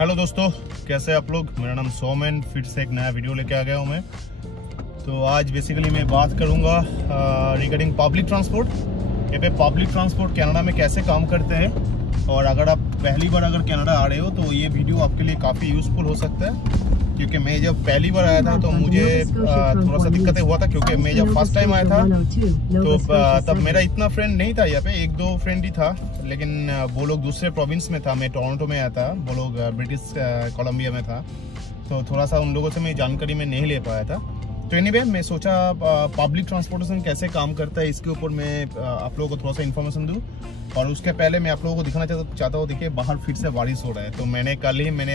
Hello दोस्तों, कैसे आप लोग। मेरा नाम सोमन, फिर से एक नया वीडियो लेके आ गया हूँ मैं। तो आज बेसिकली मैं बात करूँगा रिगार्डिंग पब्लिक ट्रांसपोर्ट। यहाँ पे पब्लिक ट्रांसपोर्ट कनाडा में कैसे काम करते हैं, और अगर आप पहली बार अगर कनाडा आ रहे हो तो ये वीडियो आपके लिए काफ़ी यूज़फुल हो सकता है। क्योंकि मैं जब पहली बार आया था तो मुझे थोड़ा सा दिक्कतें हुआ था, क्योंकि मैं जब फर्स्ट टाइम आया था तो तब मेरा इतना फ्रेंड नहीं था। यहाँ पे एक दो फ्रेंड ही था, लेकिन वो लोग दूसरे प्रोविंस में था, मैं टोरंटो में आया था, वो लोग ब्रिटिश कोलंबिया में था। तो थोड़ा सा उन लोगों से मैं जानकारी में नहीं ले पाया था। तो एनीवे मैं सोचा पब्लिक ट्रांसपोर्टेशन कैसे काम करता है इसके ऊपर मैं आप लोगों को थोड़ा सा इन्फॉर्मेशन दूँ। और उसके पहले मैं आप लोगों को दिखाना चाहता हूँ, देखिए बाहर फिर से बारिश हो रहा है। तो मैंने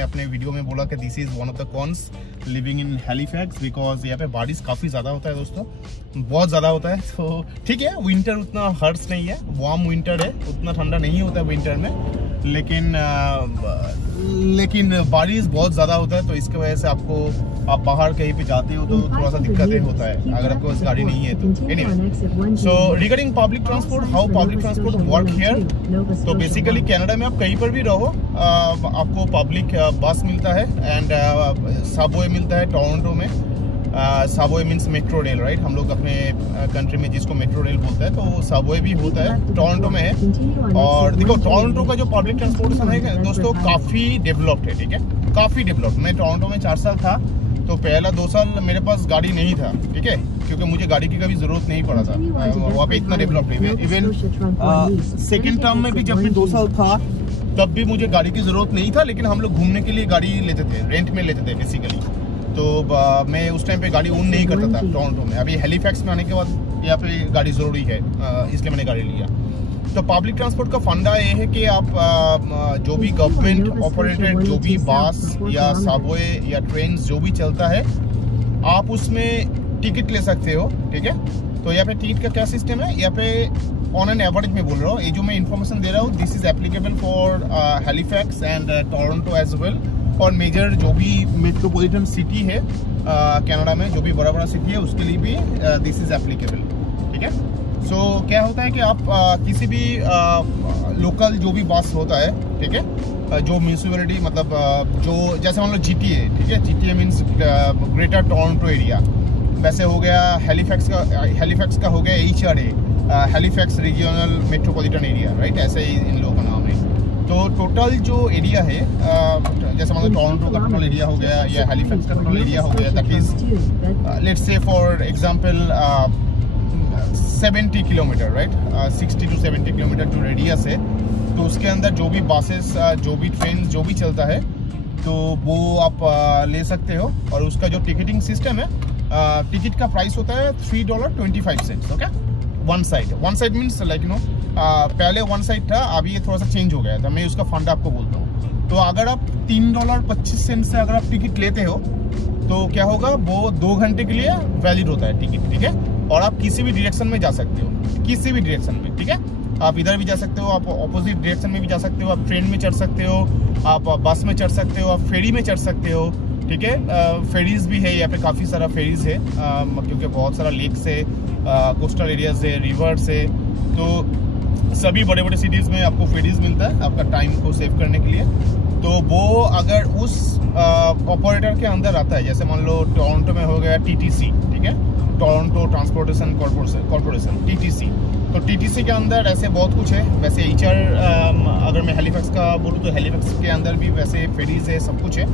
अपने वीडियो में बोला कि this is one of the cons living in Halifax, because यहाँ पे बारिश काफ़ी ज़्यादा होता है दोस्तों, बहुत ज़्यादा होता है। तो ठीक है, विंटर उतना हर्ष नहीं है, वार्म विंटर है, उतना ठंडा नहीं होता है विंटर में, लेकिन बारिश बहुत ज़्यादा होता है। तो इसकी वजह से आप बाहर कहीं पे जाते हो तो थोड़ा सा दिक्कतें होता है अगर आपके पास गाड़ी नहीं है तो। Anyway, so regarding public transport, how public transport work here. तो बेसिकली कनाडा में आप कहीं पर भी रहो, आपको पब्लिक बस मिलता है एंड सबवे मिलता है टोरंटो में। Subway means metro rail, right. हम लोग अपने कंट्री में जिसको मेट्रो रेल बोलते हैं, तो सबवे भी होता है, टोरंटो में है। और देखो टोरंटो का जो पब्लिक ट्रांसपोर्टेशन है दोस्तों काफ़ी डेवलप्ड है, ठीक है, काफ़ी डेवलप्ड। मैं टोरंटो में 4 साल था, तो पहला 2 साल मेरे पास गाड़ी नहीं था, ठीक है, क्योंकि मुझे गाड़ी की कभी ज़रूरत नहीं पड़ा था। वहाँ पे इतना डेवलप्ड है। इवन सेकेंड टर्म में भी जब मैं 2 साल था तब भी मुझे गाड़ी की ज़रूरत नहीं था, लेकिन हम लोग घूमने के लिए गाड़ी लेते थे, रेंट में लेते थे बेसिकली। तो मैं उस टाइम पे गाड़ी ओन नहीं करता था टोरंटो में। अभी हैलिफैक्स में आने के बाद यहाँ पे गाड़ी ज़रूरी है, इसलिए मैंने गाड़ी लिया। तो पब्लिक ट्रांसपोर्ट का फंडा ये है कि आप जो भी गवर्नमेंट ऑपरेटेड जो भी बस या सबवे या ट्रेन जो भी चलता है, आप उसमें टिकट ले सकते हो, ठीक है। तो यहाँ पे टिकट का क्या सिस्टम है, यहाँ पे ऑन एन एवरेज में बोल रहा हूँ, ये जो मैं इन्फॉर्मेशन दे रहा हूँ this is applicable for Halifax and Toronto as well. और मेजर जो भी मेट्रोपॉलिटन सिटी है कनाडा में, जो भी बड़ा बड़ा सिटी है उसके लिए भी दिस इज एप्लीकेबल, ठीक है। सो क्या होता है कि आप किसी भी लोकल जो भी बस होता है, ठीक है, जो म्यूनिसिपैलिटी मतलब जो जैसे मान लो GTA, ठीक है, GTA means greater Toronto area, वैसे हो गया हैलिफैक्स का हो गया HRA, Halifax regional metropolitan area, right, ऐसे ही इन लोगों का नाम है। तो टोटल जो एरिया है, जैसे मान लो टोरंटो का टोटल एरिया हो गया या हैलिफैक्स का टोटल एरिया हो गया, that is let's say for example 70 kilometre, right, 60 to 70 kilometre जो रेडियस है। तो उसके अंदर जो भी बसेस, जो भी ट्रेन जो भी चलता है, तो वो आप ले सकते हो। और उसका जो टिकटिंग सिस्टम है, टिकट का प्राइस होता है $3.25, okay. One side means like you know, पहले वन साइड था, अभी ये थोड़ा सा चेंज हो गया था। मैं उसका फंड आपको बोलता हूँ। तो अगर आप $3.25 से अगर आप टिकट लेते हो तो क्या होगा, वो 2 घंटे के लिए वैलिड होता है टिकट, ठीक है। और आप किसी भी डायरेक्शन में जा सकते हो, किसी भी डायरेक्शन में, ठीक है। आप इधर भी जा सकते हो, आप ऑपोजिट डायरेक्शन में भी जा सकते हो, आप ट्रेन में चढ़ सकते हो, आप बस में चढ़ सकते हो, आप फेरी में चढ़ सकते हो, ठीक है। फेरीज भी है यहाँ पे, काफ़ी सारा फेरीज है, क्योंकि बहुत सारा लेक्स है, कोस्टल एरियाज है, रिवर्स है। तो सभी बड़े बड़े सिटीज़ में आपको फेरीज मिलता है आपका टाइम को सेव करने के लिए। तो वो अगर उस ऑपरेटर के अंदर आता है, जैसे मान लो टोरंटो में हो गया TTC, ठीक है, टोरंटो ट्रांसपोर्टेशन कॉर्पोरेशन, TTC। तो TTC के अंदर ऐसे बहुत कुछ है। वैसे अगर मैं हैलिफैक्स का बोलूँ तो हैलिफैक्स के अंदर भी वैसे फेरीज है, सब कुछ है।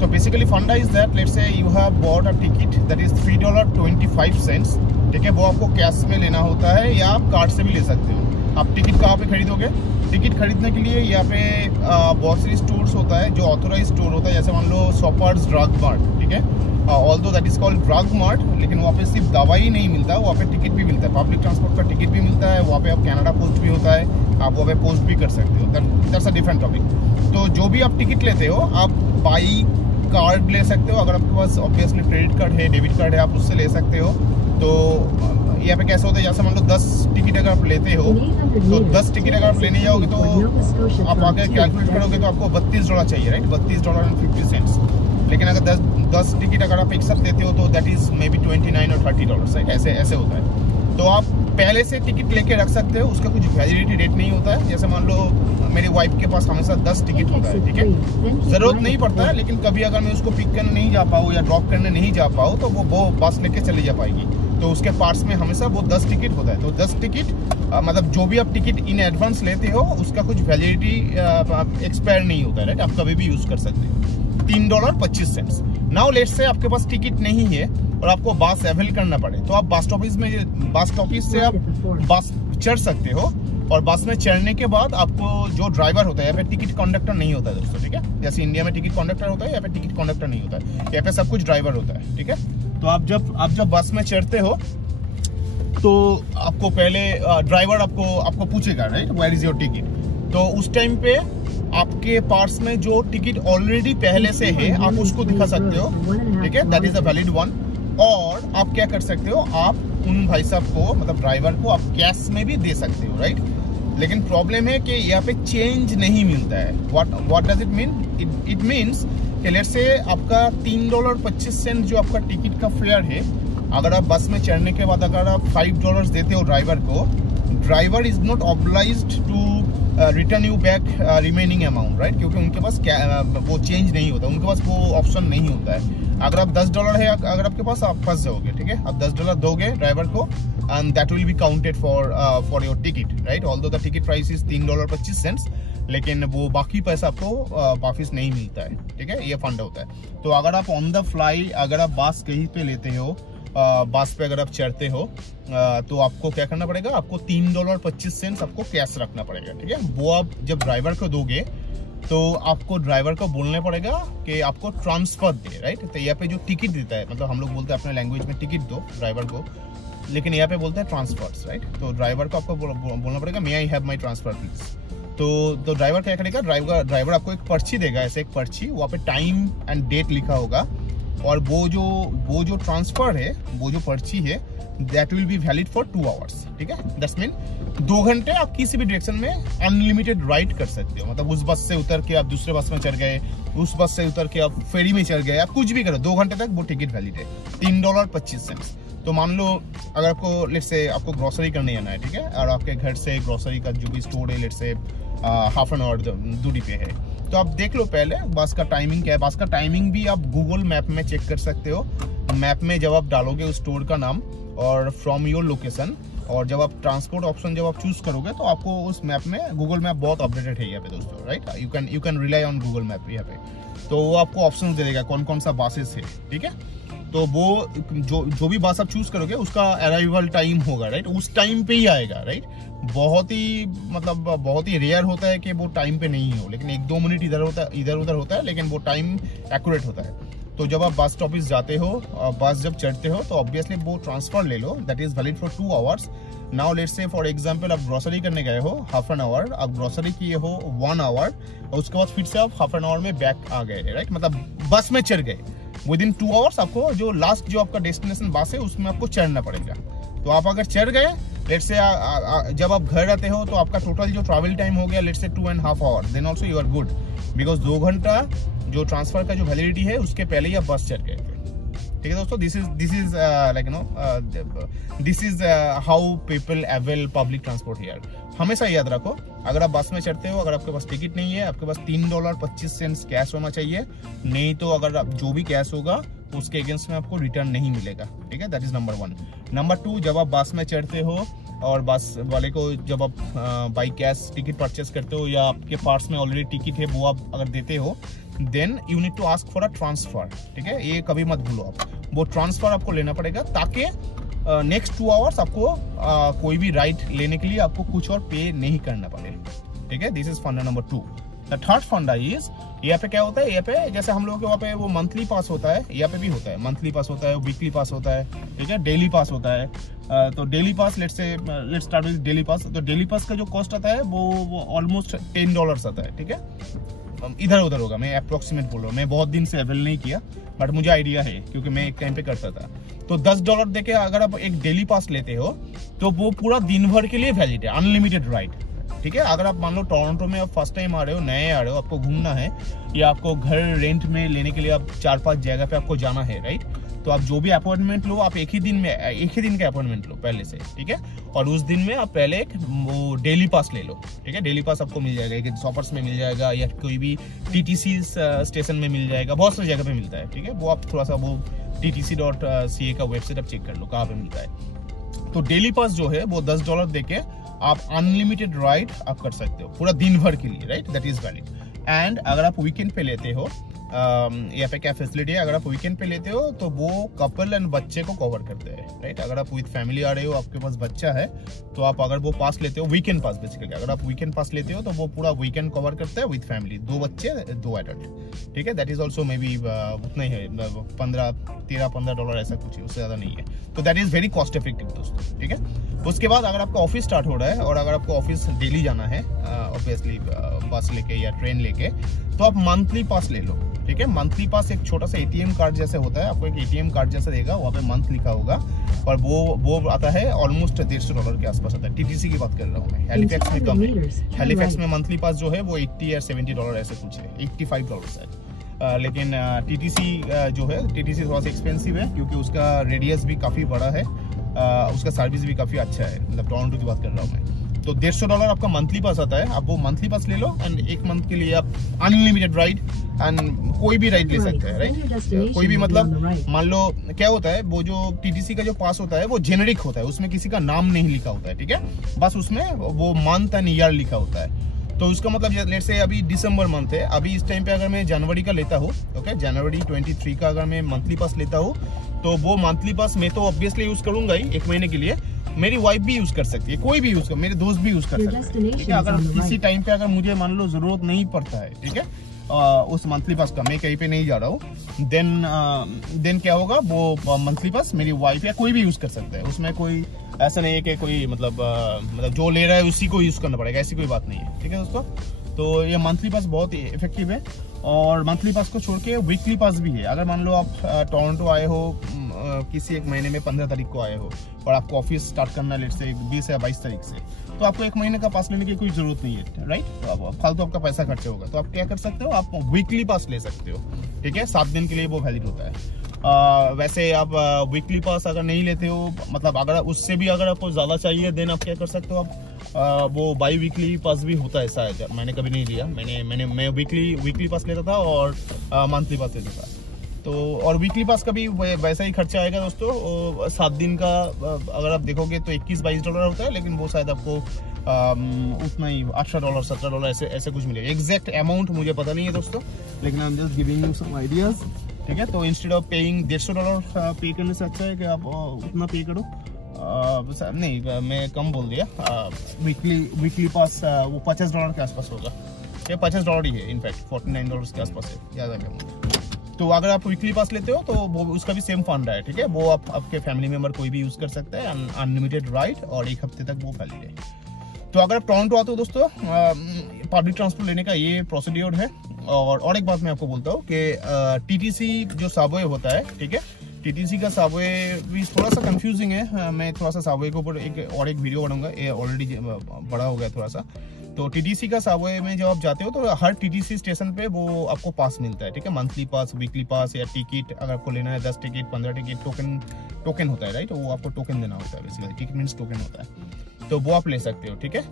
तो बेसिकली फंडा is that, let's say you have bought a ticket that is $3.25, ठीक है। वो आपको कैश में लेना होता है या आप कार्ड से भी ले सकते हो। आप टिकट कहाँ पे खरीदोगे, टिकट खरीदने के लिए यहाँ पे बहुत सारी स्टोर्स होता है जो ऑथोराइज स्टोर होता है, जैसे मान लो शॉपर्स ड्रग मार्ट, ठीक है, although that is called drug mart, लेकिन वहाँ पे सिर्फ दवाई नहीं मिलता, वहाँ पे टिकट भी मिलता है, पब्लिक ट्रांसपोर्ट का टिकट भी मिलता है। वहाँ पे आप कनाडा पोस्ट भी होता है, आप वहाँ पे पोस्ट भी कर सकते हो, दैट्स अ डिफरेंट टॉपिक। तो जो भी आप टिकट लेते हो, आप बाई कार्ड ले सकते हो, अगर आपके पास ऑब्वियसली क्रेडिट कार्ड है, डेबिट कार्ड है, आप उससे ले सकते हो। तो यहाँ पे कैसे होता है, जैसे मान लो 10 टिकट अगर आप लेते हो, तो 10 टिकट अगर आप लेने जाओगे तो आप आगे कैलकुलेट करोगे तो आपको $32 चाहिए, राइट, $32.50। लेकिन अगर 10 टिकट अगर आप एक साथ लेते हो तो that is may be $29 or $30, right, ऐसे होता है। तो आप पहले से टिकट लेके रख सकते हो, उसका कुछ वैलिडिटी डेट नहीं होता है। जैसे मान लो मेरी वाइफ के पास हमेशा 10 टिकट होता है, ठीक है, जरूरत नहीं पड़ता है, लेकिन कभी अगर मैं उसको पिक करने नहीं जा पाऊँ या ड्रॉप करने नहीं जा पाऊँ तो वो बस लेके चली जा पाएगी। तो उसके पार्ट्स में हमेशा वो 10 टिकट होता है। तो 10 टिकट मतलब जो भी आप टिकट इन एडवांस लेते हो उसका कुछ वैलिडिटी एक्सपायर नहीं होता है, राइट, आप कभी भी यूज कर सकते हो। $3.25। नाउ लेट्स से आपके पास टिकट नहीं है और आपको बस अवेल करना पड़े, तो आप बस स्टॉपिस से आप बस चढ़ सकते हो। और बस में चढ़ने के बाद आपको जो ड्राइवर होता है, यहाँ पे टिकट कंडक्टर नहीं होता है दोस्तों, ठीक है। जैसे इंडिया में टिकट कंडक्टर होता है, यहाँ पे टिकट कंडक्टर नहीं होता है, यहाँ पे सब कुछ ड्राइवर होता है, ठीक है। तो आप जब बस में चढ़ते हो तो आपको पहले ड्राइवर आपको पूछेगा, right, where is your ticket. तो उस टाइम पे आपके पार्ट्स में जो टिकट ऑलरेडी पहले से है आप उसको दिखा सकते हो, ठीक है, that is a valid one. और आप क्या कर सकते हो, आप उन भाई साहब को, मतलब ड्राइवर को, आप कैश में भी दे सकते हो, राइट। लेकिन प्रॉब्लम है कि यहाँ पे चेंज नहीं मिलता है। What does it mean? It means कि लेट्स से आपका $3.25 जो आपका टिकट का फेयर है, अगर आप बस में चढ़ने के बाद अगर आप $5 देते हो ड्राइवर को, driver is not obliged to return you back remaining amount, right, क्योंकि उनके पास वो चेंज नहीं होता, उनके पास वो ऑप्शन नहीं होता है। अगर आप $10 है अगर आपके पास, आप फंस जाओगे, ठीक है। आप $10 दोगे ड्राइवर को and that will be counted for your ticket, right. Although the ticket price is $3.25, लेकिन वो बाकी पैसा आपको वापिस नहीं मिलता है, ठीक है। ये फंड होता है। तो अगर आप ऑन द फ्लाई अगर आप बस कहीं पे लेते हो, बस पे अगर आप चढ़ते हो, तो आपको क्या करना पड़ेगा, आपको $3.25 आपको कैश रखना पड़ेगा, ठीक है। वो आप जब ड्राइवर को दोगे तो आपको ड्राइवर को बोलने पड़ेगा कि आपको ट्रांसफर दे, राइट। तो यहाँ पे जो टिकट देता है, मतलब हम लोग बोलते हैं अपने लैंग्वेज में टिकट दो ड्राइवर को, लेकिन यहाँ पे बोलते हैं ट्रांसफर्स, राइट। तो ड्राइवर को आपको बोलना पड़ेगा may I have my transfer please. तो ड्राइवर क्या करेगा, ड्राइवर आपको एक पर्ची देगा, ऐसे एक पर्ची, वहाँ पे टाइम एंड डेट लिखा होगा, और वो जो ट्रांसफर है, वो जो पर्ची है, that will be valid for 2 hours, ठीक है। दैट्स मीन 2 घंटे आप किसी भी डायरेक्शन में अनलिमिटेड राइड कर सकते हो। मतलब उस बस से उतर के आप दूसरे बस में चढ़ गए, उस बस से उतर के आप फेरी में चढ़ गए, आप कुछ भी करो, 2 घंटे तक वो टिकट वैलिड है। $3.25। तो मान लो अगर आपको लेट्स से आपको ग्रोसरी करने आना है, ठीक है, और आपके घर से ग्रोसरी का जो भी स्टोर है let's say half an our दूरी पे है, तो आप देख लो पहले बस का टाइमिंग क्या है। बस का टाइमिंग भी आप गूगल मैप में चेक कर सकते हो। मैप में जब आप डालोगे उस स्टोर का नाम और फ्रॉम योर लोकेशन, और जब आप ट्रांसपोर्ट ऑप्शन जब आप चूज करोगे तो आपको उस मैप में, गूगल मैप बहुत अपडेटेड है यहाँ पे दोस्तों, right. You can rely on Google map यहाँ पे। तो वो आपको ऑप्शन दे देगा कौन कौन सा बसेस है, ठीक है। तो वो जो भी बस आप चूज करोगे उसका अराइवल टाइम होगा, राइट, उस टाइम पे ही आएगा, राइट। बहुत ही रेयर होता है कि वो टाइम पे नहीं हो, लेकिन 1-2 मिनट इधर उधर होता है, लेकिन वो टाइम एक्यूरेट होता है। तो जब आप बस स्टॉपिस जाते हो, बस जब चढ़ते हो, तो ऑब्वियसली वो ट्रांसफर ले लो, that is valid for 2 hours. Now let's say for example आप ग्रोसरी करने गए हो हाफ एन आवर, आप ग्रोसरी किए हो 1 आवर, और उसके बाद फिर से आप हाफ एन आवर में बैक आ गए, राइट, मतलब बस में चढ़ गए। विदिन 2 आवर्स आपको जो लास्ट जो आपका डेस्टिनेशन बस है उसमें आपको चढ़ना पड़ेगा। तो आप अगर चढ़ गए, लेट्स से जब आप घर आते हो तो आपका टोटल जो ट्रैवल टाइम हो गया let's say 2.5 hour, then also you are good, because 2 घंटा जो ट्रांसफर का जो वैलिडिटी है उसके पहले ही आप बस चढ़ गए थे, ठीक है दोस्तों। This is like this is how people avail public transport here. हमेशा याद रखो, अगर आप बस में चढ़ते हो, अगर आपके पास टिकट नहीं है, आपके पास $3.25 कैश होना चाहिए, नहीं तो अगर आप जो भी कैश होगा उसके अगेंस्ट में आपको रिटर्न नहीं मिलेगा, ठीक है। That is number 1। नंबर 2, जब आप बस में चढ़ते हो और बस वाले को जब आप बाई कैश टिकट परचेस करते हो, या आपके पार्ट्स में ऑलरेडी टिकट है वो आप अगर देते हो, then you need to ask for a transfer, ठीक है। ये कभी मत भूलो, आप वो ट्रांसफर आपको लेना पड़ेगा, ताकि नेक्स्ट 2 आवर्स आपको कोई भी राइड लेने के लिए आपको कुछ और पे नहीं करना पड़े, ठीक है। दिस इज फंडा नंबर 2। द थर्ड फंडा इज, यहाँ पे क्या होता है, यहाँ पे जैसे हम लोग के वहाँ पे वो मंथली पास होता है, यहाँ पे भी होता है, मंथली पास होता है, वीकली पास होता है, ठीक है, डेली पास होता है। तो daily pass let's start with daily pass. तो डेली पास का जो कॉस्ट आता है वो ऑलमोस्ट $10 आता है, ठीक है। इधर उधर होगा, मैं अप्रोक्सीमेट बोल रहा हूँ, मैं बहुत दिन से अवेल नहीं किया, बट मुझे आइडिया है क्योंकि मैं एक टाइम पे करता था। तो $10 देके अगर आप एक डेली पास लेते हो तो वो पूरा दिन भर के लिए वैलिड है, अनलिमिटेड राइड, ठीक है। अगर आप मान लो टोरंटो में आप फर्स्ट टाइम आ रहे हो, नए आ रहे हो, आपको घूमना है, या आपको घर रेंट में लेने के लिए आप 4-5 जगह पे आपको जाना है, राइट, तो आप जो भी अपॉइंटमेंट लो, आप एक ही दिन का अपॉइंटमेंट लो पहले से, ठीक है। और उस दिन में आप पहले एक वो डेली पास ले लो, ठीक है। डेली पास आपको मिल जाएगा, एक शॉपर्स में मिल जाएगा या कोई भी TTC स्टेशन में मिल जाएगा, बहुत सारी जगह पे मिलता है, ठीक है। वो आप थोड़ा सा वो ttc.ca का वेबसाइट आप चेक कर लो कहाँ पे मिलता है। तो डेली पास जो है वो $10 देके आप अनलिमिटेड राइड आप कर सकते हो पूरा दिन भर के लिए, right, that is valid. And अगर आप वीकेंड पे लेते हो, यहाँ पे क्या फैसिलिटी है, अगर आप वीकेंड पे लेते हो तो वो कपल एंड बच्चे को कवर करते हैं, राइट। अगर आप विद फैमिली आ रहे हो, आपके पास बच्चा है, तो आप अगर वो पास लेते हो, वीकेंड पास बेसिकली, अगर आप वीकेंड पास लेते हो तो वो पूरा वीकेंड कवर करता है विद फैमिली, 2 बच्चे 2 एडल्ट, ठीक है। That is also may be उतना ही है, $13-15 ऐसा कुछ है, उससे ज़्यादा नहीं है। तो that is very cost effective दोस्तों, ठीक है। उसके बाद अगर आपका ऑफिस स्टार्ट हो रहा है और अगर आपको ऑफिस डेली जाना है ऑब्वियसली बस लेके या ट्रेन लेके, तो आप मंथली पास ले लो, ठीक है। मंथली पास एक छोटा सा ATM कार्ड जैसे होता है, आपको एक ATM कार्ड जैसा देगा, वहाँ पे मंथ लिखा होगा और वो आता है ऑलमोस्ट $150 के आसपास आता है। TTC की बात कर रहा हूँ मैं, हैलिफैक्स में कम है। हैलिफैक्स में मंथली पास जो है वो $80 या $70 ऐसे कुछ है, $85 है। लेकिन TTC जो है, TTC थोड़ा सा एक्सपेंसिव है क्योंकि उसका रेडियस भी काफ़ी बड़ा है, उसका सर्विस भी काफ़ी अच्छा है, मतलब टोरंटो की बात कर रहा हूँ मैं। तो $150 आपका मंथली पास आता है, आप वो मंथली पास ले लो एंड एक मंथ के लिए आप अनलिमिटेड राइड एंड कोई भी राइड ले सकते हैं, राइट। कोई भी, मतलब मान लो क्या होता है, वो जो TTC का जो पास होता है वो जेनेरिक होता है, उसमें किसी का नाम नहीं लिखा होता है, ठीक है। बस उसमें वो मंथ एंड ईयर लिखा होता है। तो उसका मतलब लेट्स से अभी दिसंबर मंथ है, अभी इस टाइम पे अगर मैं जनवरी का लेता हूँ, ओके, जनवरी 23 का अगर मैं मंथली पास लेता हूँ, तो वो मंथली पास मैं तो ऑब्वियसली यूज करूंगा ही 1 महीने के लिए, मेरी वाइफ भी यूज कर सकती है, कोई भी यूज कर, मेरे दोस्त भी यूज कर सकते हैं, ठीक है। अगर किसी टाइम पे अगर मुझे मान लो जरूरत नहीं पड़ता है, ठीक है, उस मंथली पास का, मैं कहीं पे नहीं जा रहा हूँ, देन क्या होगा, वो मंथली पास मेरी वाइफ या कोई भी यूज कर सकता है। उसमें कोई ऐसा नहीं है कि कोई मतलब जो ले रहा है उसी को यूज करना पड़ेगा, ऐसी कोई बात नहीं है, ठीक है दोस्तों। तो ये मंथली पास बहुत इफेक्टिव है। और मंथली पास को छोड़ के वीकली पास भी है। अगर मान लो आप टोरंटो आए हो किसी एक महीने में 15 तारीख को आए हो और आपको ऑफिस स्टार्ट करना लेट से 20 या 22 तारीख से, तो आपको 1 महीने का पास लेने की कोई जरूरत नहीं है, राइट। तो आप फालतू आपका पैसा खर्च होगा, तो आप क्या कर सकते हो, आप वीकली पास ले सकते हो, ठीक है। 7 दिन के लिए वो वैलिड होता है। वैसे आप वीकली पास अगर नहीं लेते हो, मतलब अगर उससे भी अगर आपको ज़्यादा चाहिए, देन आप क्या कर सकते हो, आप वो बाई वीकली पास भी होता है शायद, मैंने कभी नहीं लिया, मैं वीकली पास लेता था और मंथली पास लेता था। तो और वीकली पास का भी वैसा ही खर्चा आएगा दोस्तों। 7 दिन का अगर आप देखोगे तो $21-22 होता है, लेकिन वो शायद आपको उतना ही $18-17 ऐसे कुछ मिलेगा। एग्जैक्ट अमाउंट मुझे पता नहीं है दोस्तों, लेकिन I am just giving you some ideas, ठीक है। तो इंस्टेड ऑफ पेइंग $150 पे करने से अच्छा है कि आप उतना पे करो। नहीं, मैं कम बोल दिया। वीकली पास वो $50 के आसपास होगा, ये $50 ही है, इनफैक्ट $49 के आसपास है, याद आ गया मुझे। तो अगर आप वीकली पास लेते हो तो वो उसका भी सेम फंड है, ठीक है। वो आपके फैमिली मेंबर कोई भी यूज कर सकता है, अनलिमिटेड राइड, और 1 हफ्ते तक वो वैलिड है। तो अगर आप टोरंटो आते हो दोस्तों, पब्लिक ट्रांसपोर्ट लेने का ये प्रोसीड्योर है। और एक बात मैं आपको बोलता हूँ कि TTC जो सबवे होता है, ठीक है, TTC का सबवे भी थोड़ा सा कंफ्यूजिंग है। मैं थोड़ा सा सबवे के ऊपर एक वीडियो बनाऊंगा, ये ऑलरेडी बड़ा हो गया थोड़ा सा। तो TTC का सबवे में जब आप जाते हो तो हर TTC स्टेशन पे वो आपको पास मिलता है, ठीक है। मंथली पास, वीकली पास या टिकट अगर आपको लेना है, 10 टिकट 15 टिकट, टोकन होता है, राइट। वो आपको टोकन देना होता है, बेसिकली टिकट मीन्स टोकन होता है, तो वो आप ले सकते हो, ठीक है।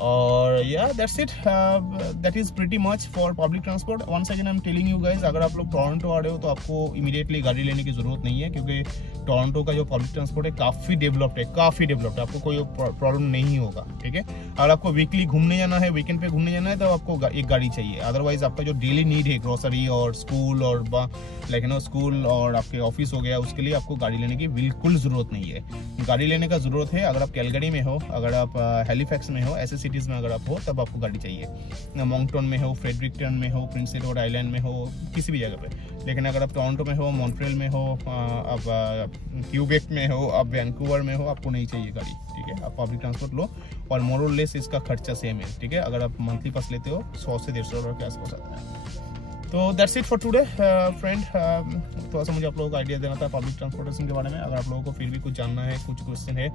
और या that's it, that is pretty much for public transport. Once again I am telling you guys, अगर आप लोग टोरंटो आ रहे हो तो आपको इमीडिएटली गाड़ी लेने की जरूरत नहीं है, क्योंकि टोरंटो का जो पब्लिक ट्रांसपोर्ट है काफी डेवलप्ड है, आपको कोई प्रॉब्लम नहीं होगा, ठीक है। अगर आपको वीकली घूमने जाना है, वीकेंड पे घूमने जाना है, तो आपको एक गाड़ी चाहिए। अदरवाइज आपका जो डेली नीड है, ग्रोसरी और स्कूल और स्कूल और आपके ऑफिस हो गया, उसके लिए आपको गाड़ी लेने की बिल्कुल जरूरत नहीं है। गाड़ी लेने का जरूरत है अगर आप कैलगरी में हो, अगर आप हैलिफैक्स में हो, ऐसे सिटीज में अगर आप हो, तब आपको गाड़ी चाहिए। मॉन्कटन में हो, फ्रेडरिकटन में हो, प्रिंस एडवर्ड आइलैंड में हो, किसी भी जगह पे। लेकिन अगर आप टोरंटो में हो, मॉन्ट्रियल में हो, आप क्यूबेक में हो, आप वैंकूवर में हो, आपको नहीं चाहिए गाड़ी, ठीक है। आप पब्लिक ट्रांसपोर्ट लो, और मोर और लेस इसका खर्चा सेम है, ठीक है। अगर आप मंथली पास लेते हो, $100 से $150 के आसपास आता है। तो that's it for today friend. थोड़ा सा मुझे आप लोगों को आइडिया देना था पब्लिक ट्रांसपोर्टेशन के बारे में। अगर आप लोगों को फिर भी कुछ जानना है, कुछ क्वेश्चन है,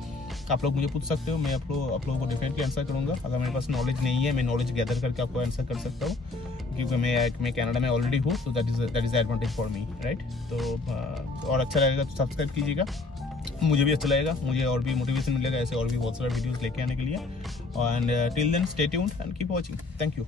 आप लोग मुझे पूछ सकते हो, मैं आप लोगों को डेफिनेटली आंसर करूंगा। अगर मेरे पास नॉलेज नहीं है, मैं नॉलेज गैदर करके आपको आंसर कर सकता हूँ। क्योंकि मैं कनाडा में ऑलरेडी हूँ, तो that is advantage for me, right. तो और अच्छा लगेगा तो सब्सक्राइब कीजिएगा, मुझे भी अच्छा लगेगा, मुझे और भी मोटिवेशन मिलेगा ऐसे और भी बहुत सारे वीडियोस लेके आने के लिए। And till then stay tuned and keep watching. Thank you.